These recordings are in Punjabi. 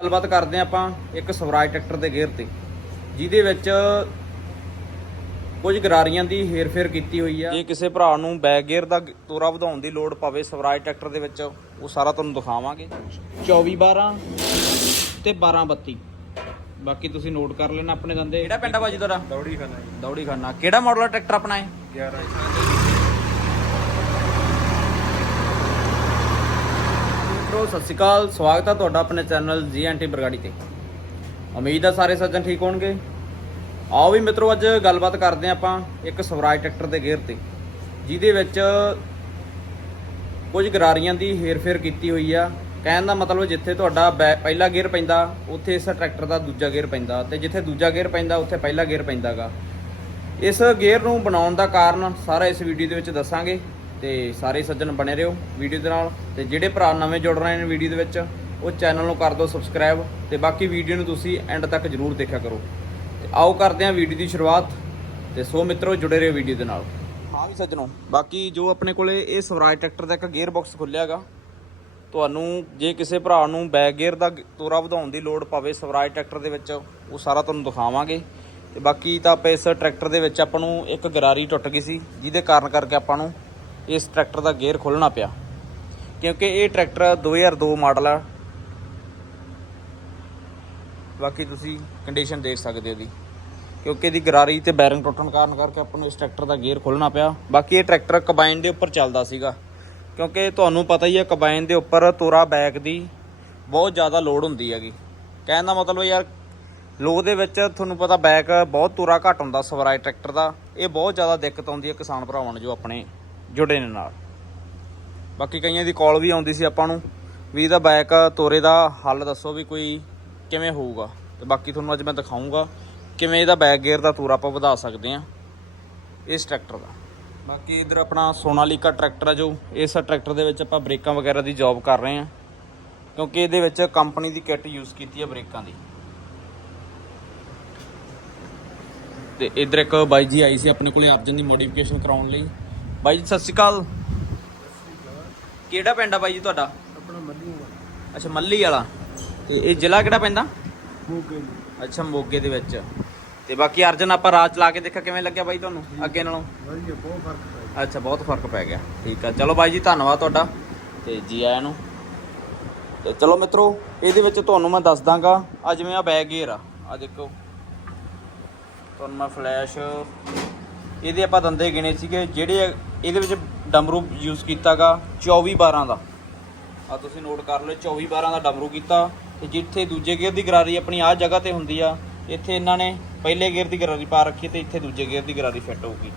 ਗੱਲਬਾਤ ਕਰਦੇ ਹਾਂ ਆਪਾਂ ਇੱਕ ਸਵਰਾਜ ਟਰੈਕਟਰ ਦੇ ਗੇਅਰ ਤੇ ਜਿਹਦੇ ਵਿੱਚ ਕੁਝ ਗਰਾਰੀਆਂ ਦੀ ਹੇਰ-ਫੇਰ ਕੀਤੀ ਹੋਈ ਆ। ਜੇ ਕਿਸੇ ਭਰਾ ਨੂੰ ਬੈਕ ਗੇਅਰ ਦਾ ਤੋਰਾ ਵਧਾਉਣ ਦੀ ਲੋੜ ਪਵੇ ਸਵਰਾਜ ਟਰੈਕਟਰ ਦੇ ਵਿੱਚ ਉਹ ਸਾਰਾ ਤੁਹਾਨੂੰ ਦਿਖਾਵਾਂਗੇ। 24 12 ਤੇ 12 32 ਬਾਕੀ ਤੁਸੀਂ ਨੋਟ ਕਰ ਲੈਣਾ ਆਪਣੇ ਦੰਦੇ ਕਿਹੜਾ ਪਿੰਡ ਆ ਬਾਜੀ ਤੁਹਾਡਾ? ਦੌੜੀ ਜੀ। ਦੌੜੀ ਖਾਨਾ। ਕਿਹੜਾ ਮਾਡਲ ਆ ਟਰੈਕਟਰ ਆਪਣਾ ਇਹ? 11 ਮਿੱਤਰੋ ਸਤਿ ਸ਼੍ਰੀ ਅਕਾਲ। ਸਵਾਗਤ ਹੈ ਤੁਹਾਡਾ ਆਪਣੇ ਚੈਨਲ ਜੀਐਨਟੀ ਬਰਗਾੜੀ ਤੇ। ਉਮੀਦ ਹੈ ਸਾਰੇ ਸੱਜਣ ਠੀਕ ਹੋਣਗੇ। ਆਓ ਵੀ ਮਿੱਤਰੋ, ਅੱਜ ਗੱਲਬਾਤ ਕਰਦੇ ਹਾਂ ਆਪਾਂ ਇੱਕ ਸਵਰਾਜ ਟਰੈਕਟਰ ਦੇ ਗੇਅਰ ਤੇ, ਜਿਹਦੇ ਵਿੱਚ ਕੁਝ ਗਰਾਰੀਆਂ ਦੀ ਹੇਰ-ਫੇਰ ਕੀਤੀ ਹੋਈ ਆ। ਕਹਿਣ ਦਾ ਮਤਲਬ ਜਿੱਥੇ ਤੁਹਾਡਾ ਬੈ- ਪਹਿਲਾ ਗੇਅਰ ਪੈਂਦਾ, ਉੱਥੇ ਇਸ ਟਰੈਕਟਰ ਦਾ ਦੂਜਾ ਗੇਅਰ ਪੈਂਦਾ ਤੇ ਜਿੱਥੇ ਦੂਜਾ ਗੇਅਰ ਪੈਂਦਾ, ਉੱਥੇ ਪਹਿਲਾ ਗੇਅਰ ਪੈਂਦਾਗਾ। ਇਸ ਗੇਅਰ ਨੂੰ ਬਣਾਉਣ ਦਾ ਕਾਰਨ ਸਾਰਾ ਇਸ ਵੀਡੀਓ ਦੇ ਵਿੱਚ ਦੱਸਾਂਗੇ। ਤੇ ਸਾਰੇ ਸੱਜਣ ਬਣੇ ਰਹੋ ਵੀਡੀਓ ਦੇ ਨਾਲ ਤੇ ਜਿਹੜੇ ਭਰਾ ਨਵੇਂ ਜੁੜ ਰਹੇ ਨੇ ਵੀਡੀਓ ਦੇ ਵਿੱਚ, ਉਹ ਚੈਨਲ ਨੂੰ ਕਰ ਦਿਓ ਸਬਸਕ੍ਰਾਈਬ ਤੇ ਬਾਕੀ ਵੀਡੀਓ ਨੂੰ ਤੁਸੀਂ ਐਂਡ ਤੱਕ ਜਰੂਰ ਦੇਖਿਆ ਕਰੋ। ਤੇ ਆਓ ਕਰਦੇ ਹਾਂ ਵੀਡੀਓ ਦੀ ਸ਼ੁਰੂਆਤ ਤੇ ਸੋ ਮਿੱਤਰੋ ਜੁੜੇ ਰਹੋ ਵੀਡੀਓ ਦੇ ਨਾਲ। ਹਾਂ ਵੀ ਸੱਜਣੋ, ਬਾਕੀ ਜੋ ਆਪਣੇ ਕੋਲੇ ਇਹ ਸਵਰਾਜ ਟਰੈਕਟਰ ਦਾ ਇੱਕ ਗੇਅਰ ਬਾਕਸ ਖੁੱਲਿਆਗਾ ਤੁਹਾਨੂੰ ਜੇ ਕਿਸੇ ਭਰਾ ਨੂੰ ਬੈਕ ਗੇਅਰ ਦਾ ਤੋਰਾ ਵਧਾਉਣ ਦੀ ਲੋੜ ਪਵੇ ਸਵਰਾਜ ਟਰੈਕਟਰ ਦੇ ਵਿੱਚ, ਉਹ ਸਾਰਾ ਤੁਹਾਨੂੰ ਦਿਖਾਵਾਂਗੇ। ਤੇ ਬਾਕੀ ਤਾਂ ਆਪਾਂ ਇਸ ਟਰੈਕਟਰ ਦੇ ਵਿੱਚ ਆਪਾਂ ਨੂੰ ਇੱਕ ਗਰਾਰੀ ਟੁੱਟ ਗਈ ਸੀ, ਜਿਹਦੇ ਕਾਰਨ ਕਰਕੇ ਆਪਾਂ ਨੂੰ ਇਸ ਟਰੈਕਟਰ ਦਾ ਗੇਅਰ ਖੋਲਣਾ ਪਿਆ। ਕਿਉਂਕਿ ਇਹ ਟਰੈਕਟਰ 2002 ਮਾਡਲ ਆ। ਬਾਕੀ ਤੁਸੀਂ ਕੰਡੀਸ਼ਨ ਦੇਖ ਸਕਦੇ ਹੋ ਦੀ ਕਿਉਂਕਿ ਇਹਦੀ ਗਰਾਰੀ ਤੇ ਬੈਰਿੰਗ ਟੁੱਟਣ ਕਾਰਨ ਕਰਕੇ ਆਪਾਂ ਨੂੰ ਇਸ ਟਰੈਕਟਰ ਦਾ ਗੇਅਰ ਖੋਲਣਾ ਪਿਆ। ਬਾਕੀ ਇਹ ਟਰੈਕਟਰ ਕੰਬਾਈਨ ਦੇ ਉੱਪਰ ਚੱਲਦਾ ਸੀਗਾ। ਕਿਉਂਕਿ ਤੁਹਾਨੂੰ ਪਤਾ ਹੀ ਹੈ ਕੰਬਾਈਨ ਦੇ ਉੱਪਰ ਤੋਰਾ ਬੈਕ ਦੀ ਬਹੁਤ ਜ਼ਿਆਦਾ ਲੋਡ ਹੁੰਦੀ ਹੈਗੀ। ਕਹਿਣ ਦਾ ਮਤਲਬ ਯਾਰ, ਲੋ ਦੇ ਵਿੱਚ ਤੁਹਾਨੂੰ ਪਤਾ ਬੈਕ ਬਹੁਤ ਤੋਰਾ ਘੱਟ ਹੁੰਦਾ ਸਵਰਾਜ ਟਰੈਕਟਰ ਦਾ। ਇਹ ਬਹੁਤ ਜ਼ਿਆਦਾ ਦਿੱਕਤ ਆਉਂਦੀ ਹੈ ਕਿਸਾਨ ਭਰਾਵਾਂ ਨੂੰ ਜੋ ਆਪਣੇ ਜੁੜੇ ਨੇ ਨਾਲ। ਬਾਕੀ ਕਈਆਂ ਦੀ ਕਾਲ ਵੀ ਆਉਂਦੀ ਸੀ ਆਪਾਂ ਨੂੰ। ਵੀ ਇਹਦਾ ਬੈਕ ਤੋਰੇ ਦਾ ਹੱਲ ਦੱਸੋ ਵੀ ਕੋਈ ਕਿਵੇਂ ਹੋਊਗਾ। ਤੇ ਬਾਕੀ ਤੁਹਾਨੂੰ ਅੱਜ ਮੈਂ ਦਿਖਾਊਂਗਾ ਕਿਵੇਂ ਇਹਦਾ ਬੈਕ ਗੇਅਰ ਦਾ ਤੋਰਾ ਆਪਾਂ ਵਧਾ ਸਕਦੇ ਹਾਂ ਇਸ ਟਰੈਕਟਰ ਦਾ। ਬਾਕੀ ਇਧਰ ਆਪਣਾ ਸੋਨਾਲੀਕਾ ਟਰੈਕਟਰ ਆ ਜੋ, ਇਸ ਟਰੈਕਟਰ ਦੇ ਵਿੱਚ ਆਪਾਂ ਬ੍ਰੇਕਾਂ ਵਗੈਰਾ ਦੀ ਜੌਬ ਕਰ ਰਹੇ ਹਾਂ। ਕਿਉਂਕਿ ਇਹਦੇ ਵਿੱਚ ਕੰਪਨੀ ਦੀ ਕਿੱਟ ਯੂਜ਼ ਕੀਤੀ ਹੈ ਬ੍ਰੇਕਾਂ ਦੀ। ਤੇ ਇਧਰ ਇੱਕ ਬਾਈ ਜੀ ਆਈ ਸੀ ਆਪਣੇ ਕੋਲੇ ਅਰਜਨ ਦੀ ਮੋਡੀਫਿਕੇਸ਼ਨ ਕਰਾਉਣ ਲਈ। ਬਾਈ ਜੀ ਸਤਿ ਸ਼੍ਰੀ ਅਕਾਲ। ਕਿਹੜਾ ਪਿੰਡ ਆ ਬਾਈ ਜੀ ਤੁਹਾਡਾ? ਆਪਣਾ ਮੱਲੀ ਅੱਛਾ ਮੱਲੀ ਵਾਲਾ। ਤੇ ਇਹ ਜ਼ਿਲ੍ਹਾ ਕਿਹੜਾ ਪੈਂਦਾ ਮੋਗੇ ਅੱਛਾ ਮੋਗੇ ਦੇ ਵਿੱਚ। ਤੇ ਬਾਕੀ ਅਰਜਨ ਆਪਾਂ ਰਾਤ ਚਲਾ ਕੇ ਦੇਖਿਆ ਕਿਵੇਂ ਲੱਗਿਆ ਬਾਈ ਤੁਹਾਨੂੰ ਅੱਗੇ ਨਾਲੋਂ? ਵਧੀਆ ਬਹੁਤ ਫ਼ਰਕ ਪੈ ਅੱਛਾ ਬਹੁਤ ਫ਼ਰਕ ਪੈ ਗਿਆ। ਠੀਕ ਆ। ਚਲੋ ਬਾਈ ਜੀ ਧੰਨਵਾਦ ਤੁਹਾਡਾ। ਤੇ ਜੀ ਆਇਆਂ ਨੂੰ। ਤੇ ਚਲੋ ਮਿੱਤਰੋ ਇਹਦੇ ਵਿੱਚ ਤੁਹਾਨੂੰ ਮੈਂ ਦੱਸ ਦਾਂਗਾ ਆ ਜਿਵੇਂ ਆ ਬੈਗ ਗੇਅਰ ਆ ਆ ਦੇਖੋ। ਤੁਹਾਨੂੰ ਮੈਂ ਫਲੈਸ਼ ਇਹਦੇ ਆਪਾਂ ਦੰਦੇ ਗਿਣੇ ਸੀਗੇ ਜਿਹੜੇ ਇਹਦੇ ਵਿੱਚ ਡਮਰੂ ਯੂਜ਼ ਕੀਤਾਗਾ 24 12 ਦਾ। ਆ ਤੁਸੀਂ ਨੋਟ ਕਰ ਲਓ 24 12 ਦਾ ਡਮਰੂ ਕੀਤਾ। ਤੇ ਜਿੱਥੇ ਦੂਜੇ ਗੇਅਰ ਦੀ ਗਰਾਰੀ ਆਪਣੀ ਆਹ ਜਗ੍ਹਾ ਤੇ ਹੁੰਦੀ ਆ, ਇੱਥੇ ਇਹਨਾਂ ਨੇ ਪਹਿਲੇ ਗੇਅਰ ਦੀ ਗਰਾਰੀ ਪਾ ਰੱਖੀ ਤੇ ਇੱਥੇ ਦੂਜੇ ਗੇਅਰ ਦੀ ਗਰਾਰੀ ਫਿੱਟ ਹੋਊਗੀ।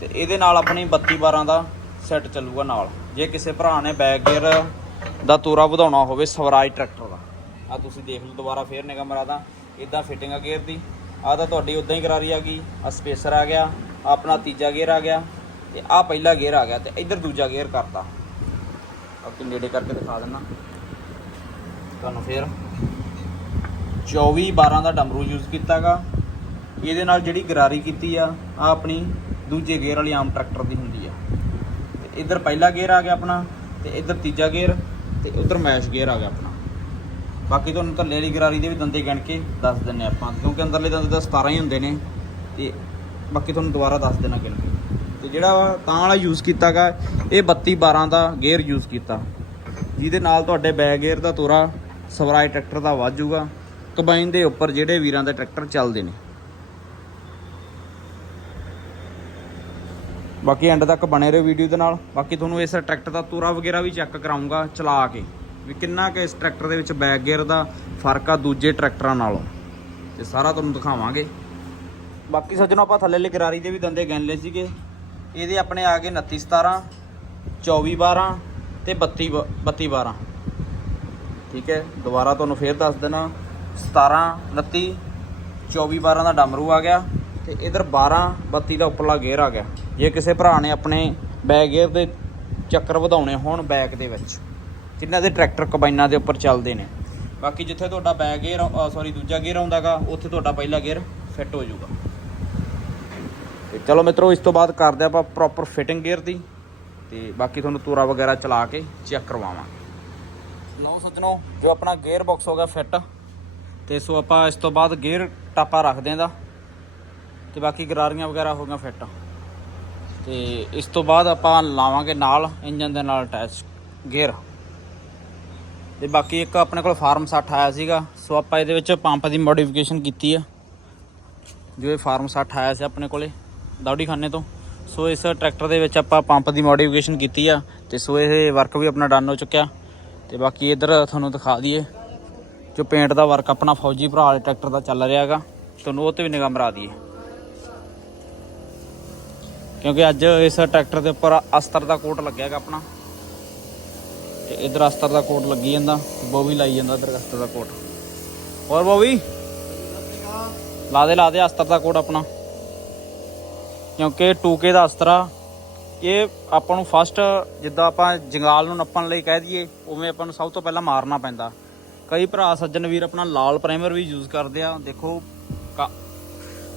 ਤੇ ਇਹਦੇ ਨਾਲ ਆਪਣੀ 32 12 ਦਾ ਸੈੱਟ ਚੱਲੂਗਾ ਨਾਲ। ਜੇ ਕਿਸੇ ਭਰਾ ਨੇ ਬੈਕ ਗੇਅਰ ਦਾ ਤੋਰਾ ਵਧਾਉਣਾ ਹੋਵੇ, ਸਵਰਾਜ ਟਰੈਕਟਰ ਦਾ। ਆ ਤੁਸੀਂ ਦੇਖ ਲਓ, ਦੁਬਾਰਾ ਫੇਰ ਨਿਗਾਹ ਮਰਾਦਾ ਇਦਾਂ ਫਿਟਿੰਗ ਆ ਗੇਅਰ ਦੀ। ਆ ਤਾਂ ਤੁਹਾਡੀ ਉਦਾਂ ਹੀ ਕਰਾਰੀ ਆ ਗਈ ਆ ਸਪੇਸਰ ਆ ਗਿਆ, ਆਪਣਾ ਤੀਜਾ ਗੇਅਰ ਆ ਗਿਆ। ਤੇ ਆ ਪਹਿਲਾ ਗੇਅਰ ਆ ਗਿਆ ਤੇ ਇੱਧਰ ਦੂਜਾ ਗੇਅਰ ਕਰਤਾ। ਆਪਕੇ ਨੇੜੇ ਕਰਕੇ ਦਿਖਾ ਦਿੰਨਾ ਤੁਹਾਨੂੰ ਫੇਰ 24 12 ਦਾ ਡਮਰੂ ਯੂਜ਼ ਕੀਤਾਗਾ। ਇਹਦੇ ਨਾਲ ਜਿਹੜੀ ਗਰਾਰੀ ਕੀਤੀ ਆ ਆ ਆਪਣੀ ਦੂਜੇ ਗੇਅਰ ਵਾਲੀ ਆਮ ਟਰੈਕਟਰ ਦੀ ਹੁੰਦੀ ਆ। ਤੇ ਇੱਧਰ ਪਹਿਲਾ ਗੇਅਰ ਆ ਗਿਆ ਆਪਣਾ ਤੇ ਇੱਧਰ ਤੀਜਾ ਗੇਅਰ ਤੇ ਉੱਧਰ ਮੈਸ਼ ਗੇਅਰ ਆ ਗਿਆ ਆਪਣਾ। ਬਾਕੀ ਤੁਹਾਨੂੰ ਥੱਲੇ ਵਾਲੀ ਗਰਾਰੀ ਦੇ ਵੀ ਦੰਦੇ ਗਿਣ ਕੇ ਦੱਸ ਦਿੰਨੇ ਆਪਾਂ, ਕਿਉਂਕਿ ਅੰਦਰਲੇ ਦੰਦੇ ਤਾਂ 17 ਹੀ ਹੁੰਦੇ ਨੇ ਤੇ ਬਾਕੀ ਤੁਹਾਨੂੰ ਦੁਬਾਰਾ ਦੱਸ ਦੇਣਾ ਗਿਣ ਕੇ। ਤੇ ਜਿਹੜਾ ਤਾਂ ਵਾਲਾ ਯੂਜ਼ ਕੀਤਾਗਾ, ਇਹ 32 12 ਦਾ ਗੇਅਰ ਯੂਜ਼ ਕੀਤਾ। ਜਿਹਦੇ ਨਾਲ ਤੁਹਾਡੇ ਬੈਕ ਗੇਅਰ ਦਾ ਤੋਰਾ, ਸਵਰਾਜ ਟਰੈਕਟਰ ਦਾ ਵੱਧ ਜਾਊਗਾ ਕੰਬਾਈਨ ਦੇ ਉੱਪਰ ਜਿਹੜੇ ਵੀਰਾਂ ਦੇ ਟਰੈਕਟਰ ਚੱਲਦੇ ਨੇ। ਬਾਕੀ ਐਂਡ ਤੱਕ ਬਣੇ ਰਹੋ ਵੀਡੀਓ ਦੇ ਨਾਲ। ਬਾਕੀ ਤੁਹਾਨੂੰ ਇਸ ਟਰੈਕਟਰ ਦਾ ਤੋਰਾ ਵਗੈਰਾ ਵੀ ਚੈੱਕ ਕਰਾਉਂਗਾ, ਚਲਾ ਕੇ। ਵੀ ਕਿੰਨਾ ਕਿ ਇਸ ਟਰੈਕਟਰ ਦੇ ਵਿੱਚ ਬੈਕ ਗੇਅਰ ਦਾ ਫ਼ਰਕ ਆ ਦੂਜੇ ਟਰੈਕਟਰਾਂ ਨਾਲੋਂ। ਤੇ ਸਾਰਾ ਤੁਹਾਨੂੰ ਦਿਖਾਵਾਂਗੇ। ਬਾਕੀ ਸੱਜਣੋ, ਆਪਾਂ ਥੱਲੇ ਵਾਲੀ ਗਰਾਰੀ ਦੇ ਵੀ ਦੰਦੇ ਗਿਣ ਲਏ ਸੀਗੇ। ਇਹਦੇ ਆਪਣੇ ਆ ਗਏ 29 17 24 12 ਤੇ 32 ਬ- 32 12 ਠੀਕ ਹੈ, ਦੁਬਾਰਾ ਤੁਹਾਨੂੰ ਫੇਰ ਦੱਸ ਦੇਣਾ। 17 29 24 12 ਦਾ ਡਮਰੂ ਆ ਗਿਆ ਤੇ ਇਧਰ 12 32 ਦਾ ਉੱਪਰਲਾ ਗੇਅਰ ਆ ਗਿਆ। ਜੇ ਕਿਸੇ ਭਰਾ ਨੇ ਆਪਣੇ ਬੈਕ ਗੇਅਰ ਦੇ ਚੱਕਰ ਵਧਾਉਣੇ ਹੋਣ ਬੈਕ ਦੇ ਵਿੱਚ, ਜਿਨ੍ਹਾਂ ਦੇ ਟਰੈਕਟਰ ਕੰਬਾਈਨਾਂ ਦੇ ਉੱਪਰ ਚੱਲਦੇ ਨੇ। ਬਾਕੀ ਜਿੱਥੇ ਤੁਹਾਡਾ ਬੈਕ ਗੇਅਰ ਸੌਰੀ ਦੂਜਾ ਗੇਅਰ ਆਉਂਦਾਗਾ, ਉੱਥੇ ਤੁਹਾਡਾ ਪਹਿਲਾ ਗੇਅਰ ਫਿੱਟ ਹੋ ਜਾਊਗਾ। ਤੇ ਚਲੋ ਮਿੱਤਰੋ, ਇਸ ਤੋਂ ਬਾਅਦ ਕਰਦੇ ਆਪਾਂ ਪ੍ਰੋਪਰ ਫਿਟਿੰਗ ਗੇਅਰ ਦੀ ਤੇ ਬਾਕੀ ਤੁਹਾਨੂੰ ਤੋਰਾ ਵਗੈਰਾ ਚਲਾ ਕੇ ਚੈੱਕ ਕਰਵਾਵਾਂਗੇ। ਲਓ ਸੱਜਣੋ, ਜੋ ਆਪਣਾ ਗੇਅਰ ਬਾਕਸ ਹੋ ਗਿਆ ਫਿੱਟ ਤੇ ਸੋ ਆਪਾਂ ਇਸ ਤੋਂ ਬਾਅਦ ਗੇਅਰ ਟਾਪਾ ਰੱਖਦੇ ਆਂ ਦਾ ਤੇ ਬਾਕੀ ਗਰਾਰੀਆਂ ਵਗੈਰਾ ਹੋ ਗਈਆਂ ਫਿੱਟ ਤੇ ਇਸ ਤੋਂ ਬਾਅਦ ਆਪਾਂ ਲਾਵਾਂਗੇ ਨਾਲ ਇੰਜਨ ਦੇ ਨਾਲ ਅਟੈਚ ਗੇਅਰ ਤੇ ਬਾਕੀ ਇੱਕ ਆਪਣੇ ਕੋਲ ਫਾਰਮ 60 ਆਇਆ ਸੀਗਾ, ਸੋ ਆਪਾਂ ਇਹਦੇ ਵਿੱਚ ਪੰਪ ਦੀ ਮੋਡੀਫਿਕੇਸ਼ਨ ਕੀਤੀ ਆ। ਜੋ ਇਹ ਫਾਰਮ 60 ਆਇਆ ਸੀ ਆਪਣੇ ਕੋਲੇ। ਦਾਉੜੀ ਖਾਨੇ ਤੋਂ। ਸੋ ਇਸ ਟਰੈਕਟਰ ਦੇ ਵਿੱਚ ਆਪਾਂ ਪੰਪ ਦੀ ਮੋਡੀਫਿਕੇਸ਼ਨ ਕੀਤੀ ਆ ਤੇ ਸੋ ਇਹ ਵਰਕ ਵੀ ਆਪਣਾ ਡਨ ਹੋ ਚੁੱਕਿਆ। ਤੇ ਬਾਕੀ ਇਧਰ ਤੁਹਾਨੂੰ ਦਿਖਾ ਦਈਏ ਜੋ ਪੇਂਟ ਦਾ ਵਰਕ ਆਪਣਾ ਫੌਜੀ ਭਰਾ ਵਾਲੇ ਟਰੈਕਟਰ ਦਾ ਚੱਲ ਰਿਹਾ ਹੈਗਾ ਤੁਹਾਨੂੰ ਉਹ ਤੇ ਵੀ ਨਿਗਾਹ ਮਰਾ ਦਈਏ। ਕਿਉਂਕਿ ਅੱਜ ਇਸ ਟਰੈਕਟਰ ਦੇ ਉੱਪਰ ਅਸਤਰ ਦਾ ਕੋਟ ਲੱਗਿਆ ਹੈਗਾ ਆਪਣਾ। ਤੇ ਇਧਰ ਅਸਤਰ ਦਾ ਕੋਟ ਲੱਗੀ ਜਾਂਦਾ ਬੋਵੀ ਲਾਈ ਜਾਂਦਾ ਇਧਰ ਅਸਤਰ ਦਾ ਕੋਟ। ਹੋਰ ਬੋਵੀ ਲਾ ਦੇ ਲਾ ਦੇ ਅਸਤਰ ਦਾ ਕੋਟ ਆਪਣਾ। ਕਿਉਂਕਿ 2K ਦਾ ਅਸਤਰ ਆ ਇਹ ਆਪਾਂ ਨੂੰ ਫਸਟ ਜਿੱਦਾਂ ਆਪਾਂ ਜੰਗਾਲ ਨੂੰ ਨੱਪਣ ਲਈ ਕਹਿ ਦਈਏ, ਉਵੇਂ ਆਪਾਂ ਨੂੰ ਸਭ ਤੋਂ ਪਹਿਲਾਂ ਮਾਰਨਾ ਪੈਂਦਾ। ਕਈ ਭਰਾ ਸੱਜਣ ਵੀਰ ਆਪਣਾ ਲਾਲ ਪ੍ਰਾਈਮਰ ਵੀ ਯੂਜ਼ ਕਰਦੇ ਆ, ਦੇਖੋ, ਕਾ-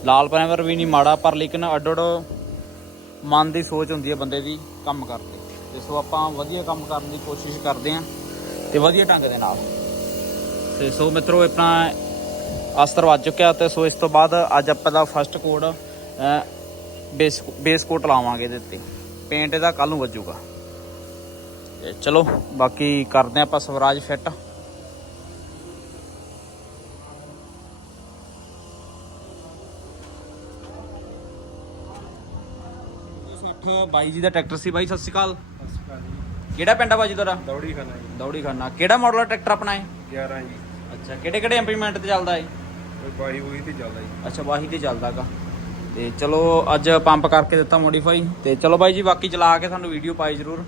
ਲਾਲ ਪ੍ਰਾਈਮਰ ਵੀ ਨਹੀਂ ਮਾੜਾ, ਪਰ ਲੇਕਿਨ ਅੱਡੋ ਅੱਡ ਮਨ ਦੀ ਸੋਚ ਹੁੰਦੀ ਹੈ ਬੰਦੇ ਦੀ ਕੰਮ ਕਰਦੇ ਤੇ ਸੋ ਆਪਾਂ ਵਧੀਆ ਕੰਮ ਕਰਨ ਦੀ ਕੋਸ਼ਿਸ਼ ਕਰਦੇ ਆਂ ਤੇ ਵਧੀਆ ਢੰਗ ਦੇ ਨਾਲ। ਤੇ ਸੋ ਮਿੱਤਰੋ ਆਪਣਾ ਅਸਤਰ ਵੱਜ ਚੁੱਕਿਆ ਤੇ ਸੋ ਇਸ ਤੋਂ ਬਾਅਦ ਅੱਜ ਆਪਾਂ ਦਾ first coat base base coat ਲਾਵਾਂਗੇ ਇਹਦੇ ਉੱਤੇ ਪੇਂਟ ਇਹਦਾ ਕੱਲ ਨੂੰ ਵੱਜੂਗਾ ਤੇ ਚਲੋ ਬਾਕੀ ਕਰਦੇ ਆਂ ਆਪਾਂ ਸਵਰਾਜ ਫਿੱਟ ਸੱਠ ਬਾਈ ਜੀ ਦਾ ਟਰੈਕਟਰ ਸੀ ਬਾਈ ਸਤਿ ਸ਼੍ਰੀ ਅਕਾਲ ਅਸਕਾ ਜੀ ਕਿਹੜਾ ਪਿੰਡ ਆ ਬਾਜੀ ਤੁਹਾਡਾ ਦੌੜੀ ਖਾਣਾ ਜੀ ਦੌੜੀ ਖਾਨਾ ਕਿਹੜਾ ਮਾਡਲ ਆ ਟਰੈਕਟਰ ਆਪਣਾ ਹੈ 11 ਜੀ ਅੱਛਾ ਕਿਹੜੇ ਕਿਹੜੇ ਇੰਪਲੀਮੈਂਟ ਤੇ ਚੱਲਦਾ ਹੈ ਕੋਈ ਬਾਈ ਹੋਈ ਤੇ ਚੱਲਦਾ ਜੀ ਅੱਛਾ ਵਾਹੀ ਤੇ ਚੱਲਦਾਗਾ ਤੇ ਚਲੋ ਅੱਜ ਪੰਪ ਕਰਕੇ ਦਿੱਤਾ ਮੋਡੀਫਾਈ ਤੇ ਚਲੋ ਬਾਈ ਜੀ ਬਾਕੀ ਚਲਾ ਕੇ ਤੁਹਾਨੂੰ ਵੀਡੀਓ ਪਾਈ ਜ਼ਰੂਰ।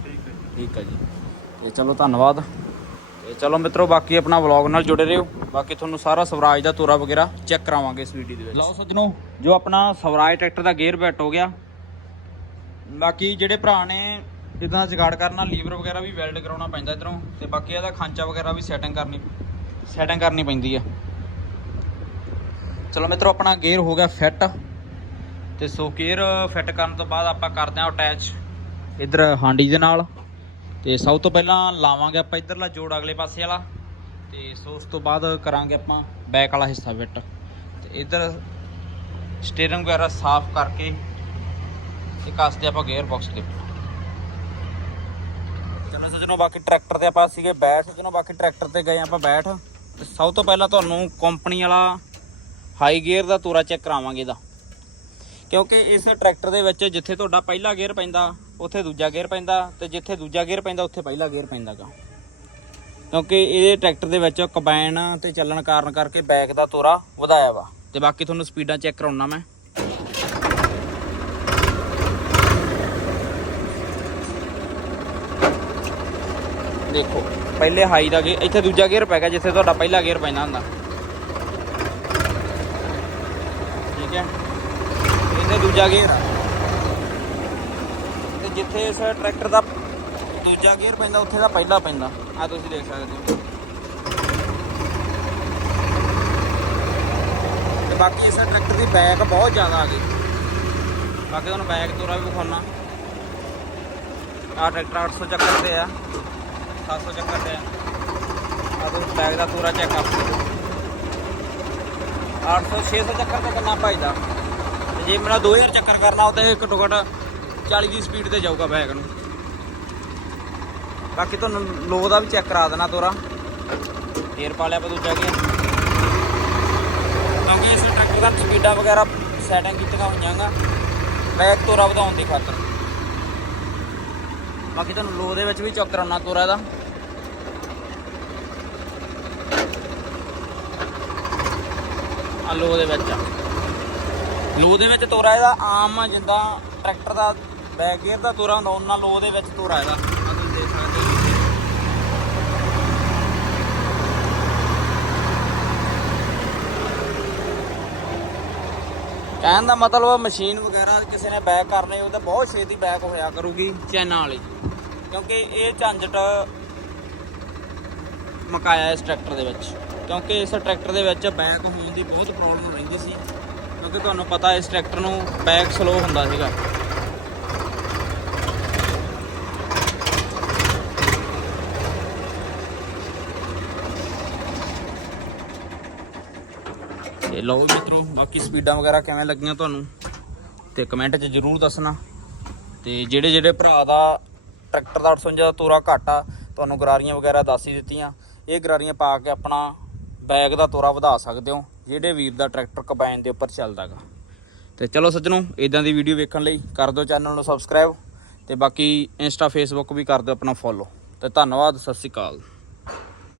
ਠੀਕ ਹੈ ਜੀ। ਤੇ ਚਲੋ ਧੰਨਵਾਦ। ਤੇ ਚਲੋ ਮਿੱਤਰੋ ਬਾਕੀ ਆਪਣਾ ਵਲੌਗ ਨਾਲ ਜੁੜੇ ਰਹੋ। ਬਾਕੀ ਤੁਹਾਨੂੰ ਸਾਰਾ ਸਵਰਾਜ ਦਾ ਤੋਰਾ ਵਗੈਰਾ ਚੈੱਕ ਕਰਾਵਾਂਗੇ ਇਸ ਵੀਡੀਓ ਦੇ ਵਿੱਚ। ਲਓ ਸੱਜਣੋ ਜੋ ਆਪਣਾ ਸਵਰਾਜ ਟਰੈਕਟਰ ਦਾ ਗੇਅਰ ਬੈਟ ਹੋ ਗਿਆ। ਬਾਕੀ ਜਿਹੜੇ ਭਰਾ ਨੇ ਇਦਾਂ ਜਗਾੜ ਕਰਨਾ ਲੀਵਰ ਵਗੈਰਾ ਵੀ ਵੈਲਡ ਕਰਾਉਣਾ ਪੈਂਦਾ ਇਧਰੋਂ। ਤੇ ਬਾਕੀ ਇਹਦਾ ਖਾਂਚਾ ਵਗੈਰਾ ਵੀ ਸੈਟਿੰਗ ਕਰਨੀ ਸੈਟਿੰਗ ਕਰਨੀ ਪੈਂਦੀ ਆ ਚਲੋ ਮਿੱਤਰੋ ਆਪਣਾ ਗੇਅਰ ਹੋ ਗਿਆ ਫਿੱਟ ਤੇ ਸੋ ਗੇਅਰ ਫਿੱਟ ਕਰਨ ਤੋਂ ਬਾਅਦ ਆਪਾਂ ਕਰਦੇ ਹਾਂ ਅਟੈਚ ਇਧਰ ਹਾਂਡੀ ਦੇ ਨਾਲ। ਤੇ ਸਭ ਤੋਂ ਪਹਿਲਾਂ ਲਾਵਾਂਗੇ ਆਪਾਂ ਇਧਰਲਾ ਜੋੜ ਅਗਲੇ ਪਾਸੇ ਵਾਲਾ। ਤੇ ਸੋ ਉਸ ਤੋਂ ਬਾਅਦ ਕਰਾਂਗੇ ਆਪਾਂ ਬੈਕ ਵਾਲਾ ਹਿੱਸਾ ਫਿੱਟ ਤੇ ਇਧਰ ਸਟੀਅਰਿੰਗ ਵਗੈਰਾ ਸਾਫ਼ ਕਰਕੇ ਤੇ ਕੱਸਦੇ ਆਪਾਂ ਗੇਅਰ ਬਾਕਸ ਦੇ ਚਲੋ ਸੱਜਣੋ, ਬਾਕੀ ਟਰੈਕਟਰ ਤੇ ਆਪਾਂ ਸੀਗੇ ਬੈਠ। ਸੱਜਣੋ, ਬਾਕੀ ਟਰੈਕਟਰ ਤੇ ਗਏ ਆਪਾਂ ਬੈਠ। ਤੇ ਸਭ ਤੋਂ ਪਹਿਲਾਂ ਤੁਹਾਨੂੰ ਕੰਪਨੀ ਵਾਲਾ ਹਾਈ ਗੇਅਰ ਦਾ ਤੋਰਾ ਚੈੱਕ ਕਰਾਵਾਂਗੇ ਇਹਦਾ। ਕਿਉਂਕਿ ਇਸ ਟਰੈਕਟਰ ਦੇ ਵਿੱਚ ਜਿੱਥੇ ਤੁਹਾਡਾ ਪਹਿਲਾ ਗੇਅਰ ਪੈਂਦਾ, ਉੱਥੇ ਦੂਜਾ ਗੇਅਰ ਪੈਂਦਾ ਤੇ ਜਿੱਥੇ ਦੂਜਾ ਗੇਅਰ ਪੈਂਦਾ, ਉੱਥੇ ਪਹਿਲਾ ਗੇਅਰ ਪੈਂਦਾਗਾ। ਕਿਉਂਕਿ ਇਹਦੇ ਟਰੈਕਟਰ ਦੇ ਵਿੱਚ ਕੰਬਾਈਨ ਤੇ ਚੱਲਣ ਕਾਰਨ ਕਰਕੇ ਬੈਕ ਦਾ ਤੋਰਾ ਵਧਾਇਆ ਵਾ। ਤੇ ਬਾਕੀ ਤੁਹਾਨੂੰ ਸਪੀਡਾਂ ਚੈੱਕ ਕਰਾਉਣਾ ਮੈਂ। ਦੇਖੋ, ਪਹਿਲੇ ਹਾਈ ਦਾ ਗੇਅਰ, ਇੱਥੇ ਦੂਜਾ ਗੇਅਰ ਪੈ ਗਿਆ ਜਿੱਥੇ ਤੁਹਾਡਾ ਪਹਿਲਾ ਗੇਅਰ ਪੈਂਦਾ ਹੁੰਦਾ। ਠੀਕ ਹੈ? ਇਹਦੇ ਦੂਜਾ ਗੇਅਰ। ਆ। ਤੇ ਜਿੱਥੇ ਇਸ ਟਰੈਕਟਰ ਦਾ ਦੂਜਾ ਗੇਅਰ ਪੈਂਦਾ, ਉੱਥੇ ਦਾ ਪਹਿਲਾ ਪੈਂਦਾ। ਆ ਤੁਸੀਂ ਦੇਖ ਸਕਦੇ ਹੋ। ਤੇ ਬਾਕੀ ਇਸ ਟਰੈਕਟਰ ਦੀ ਬੈਕ ਬਹੁਤ ਜ਼ਿਆਦਾ ਆ ਗਈ। ਬਾਕੀ ਤੁਹਾਨੂੰ ਬੈਕ ਤੋਰਾ ਵੀ ਵਿਖਾਉਣਾ ਆ ਟਰੈਕਟਰ 800 ਚੱਕਰ ਤੇ ਆ। 700 ਚੱਕਰ ਤੇ ਆ। ਆ ਤੁਸੀਂ ਬੈਕ ਦਾ ਤੋਰਾ ਚੈੱਕ ਕਰ। ਸਕਦੇ ਹੋ 800 600 ਚੱਕਰ ਤੇ ਕਿੰਨਾ ਭਜਦਾ? ਜੇ ਮੇਰਾ 2000 ਚੱਕਰ ਕਰਨਾ ਉਹ ਤੇ ਘੱਟੋ ਘੱਟ 40 ਦੀ ਸਪੀਡ ਤੇ ਜਾਊਗਾ ਬੈਗ ਨੂੰ। ਬਾਕੀ ਤੁਹਾਨੂੰ ਲੋ ਦਾ ਵੀ ਚੈੱਕ ਕਰਾ ਦੇਣਾ ਤੋਰਾ। ਫੇਰ ਪਾ ਲਿਆ ਆਪਾਂ ਦੂਜਾ ਗਿਆ ਕਿਉਂਕਿ ਇਸ ਟਰੈਕਟਰ ਦਾ ਸਪੀਡਾਂ ਵਗੈਰਾ ਸੈਟਿੰਗ ਕੀਤੀਆਂ ਹੋਈਆਂਗਾ ਬੈਗ ਤੋਰਾ ਵਧਾਉਣ ਦੀ ਖਾਤਰ। ਬਾਕੀ ਤੁਹਾਨੂੰ ਲੋ ਦੇ ਵਿੱਚ ਵੀ ਚੈੱਕ ਕਰਾਉਣਾ ਤੋਰਾ ਦਾ ਆ ਲੋ ਦੇ ਵਿੱਚ ਲੋ ਦੇ ਵਿੱਚ ਤੋਰਾ ਇਹਦਾ ਆਮ ਜਿੱਦਾਂ ਟਰੈਕਟਰ ਦਾ ਬੈਕ ਗੇਅਰ ਦਾ ਤੋਰਾ ਹੁੰਦਾ, ਉਹਨਾਂ ਲੋ ਦੇ ਵਿੱਚ ਤੋਰਾ ਇਹਦਾ। ਆ ਤੁਸੀਂ ਦੇਖ ਸਕਦੇ ਹੋ। ਕਹਿਣ ਦਾ ਮਤਲਬ ਮਸ਼ੀਨ ਵਗੈਰਾ ਕਿਸੇ ਨੇ ਬੈਕ ਕਰਨੀ ਉਹ ਤਾਂ ਬਹੁਤ ਛੇਤੀ ਬੈਕ ਹੋਇਆ ਕਰੂਗੀ ਚੈਨਾਂ ਵਾਲੀ। ਕਿਉਂਕਿ ਇਹ ਝੰਜਟ ਮਕਾਇਆ ਇਸ ਟਰੈਕਟਰ ਦੇ ਵਿੱਚ। ਕਿਉਂਕਿ ਇਸ ਟਰੈਕਟਰ ਦੇ ਵਿੱਚ ਬੈਕ ਹੋਣ ਦੀ ਬਹੁਤ ਪ੍ਰੋਬਲਮ ਰਹਿੰਦੀ ਸੀ। ਕਿਉਂਕਿ ਤੁਹਾਨੂੰ ਪਤਾ ਇਸ ਟਰੈਕਟਰ ਨੂੰ ਬੈਕ ਸਲੋ ਹੁੰਦਾ ਸੀਗਾ। ਤੇ ਲਓ ਵੀ ਮਿੱਤਰੋ, ਬਾਕੀ ਸਪੀਡਾਂ ਵਗੈਰਾ ਕਿਵੇਂ ਲੱਗੀਆਂ ਤੁਹਾਨੂੰ, ਤੇ ਕਮੈਂਟ 'ਚ ਜਰੂਰ ਦੱਸਣਾ। ਤੇ ਜਿਹੜੇ ਜਿਹੜੇ ਭਰਾ ਦਾ ਟਰੈਕਟਰ ਦਾ 850 ਤੋਰਾ ਘੱਟ ਆ, ਤੁਹਾਨੂੰ ਗਰਾਰੀਆਂ ਵਗੈਰਾ ਦੱਸ ਹੀ ਦਿੱਤੀਆਂ। ਇਹ ਗਰਾਰੀਆਂ ਪਾ ਕੇ ਆਪਣਾ ਬੈਗ ਦਾ ਤੋਰਾ ਵਧਾ ਸਕਦੇ ਹੋ। ਜਿਹੜੇ ਵੀਰ ਦਾ ਟਰੈਕਟਰ ਕੰਬਾਈਨ ਦੇ ਉੱਪਰ ਚੱਲਦਾਗਾ। ਤੇ ਚਲੋ ਸੱਜਣੋ ਇਦਾਂ ਦੀ ਵੀਡੀਓ ਵੇਖਣ ਲਈ ਕਰ ਦਿਓ ਚੈਨਲ ਨੂੰ ਸਬਸਕ੍ਰਾਈਬ ਤੇ ਬਾਕੀ ਇੰਸਟਾ ਫੇਸਬੁੱਕ ਵੀ ਕਰ ਦਿਓ ਆਪਣਾ ਫੋਲੋ ਤੇ ਧੰਨਵਾਦ, ਸਤਿ ਸ਼੍ਰੀ ਅਕਾਲ।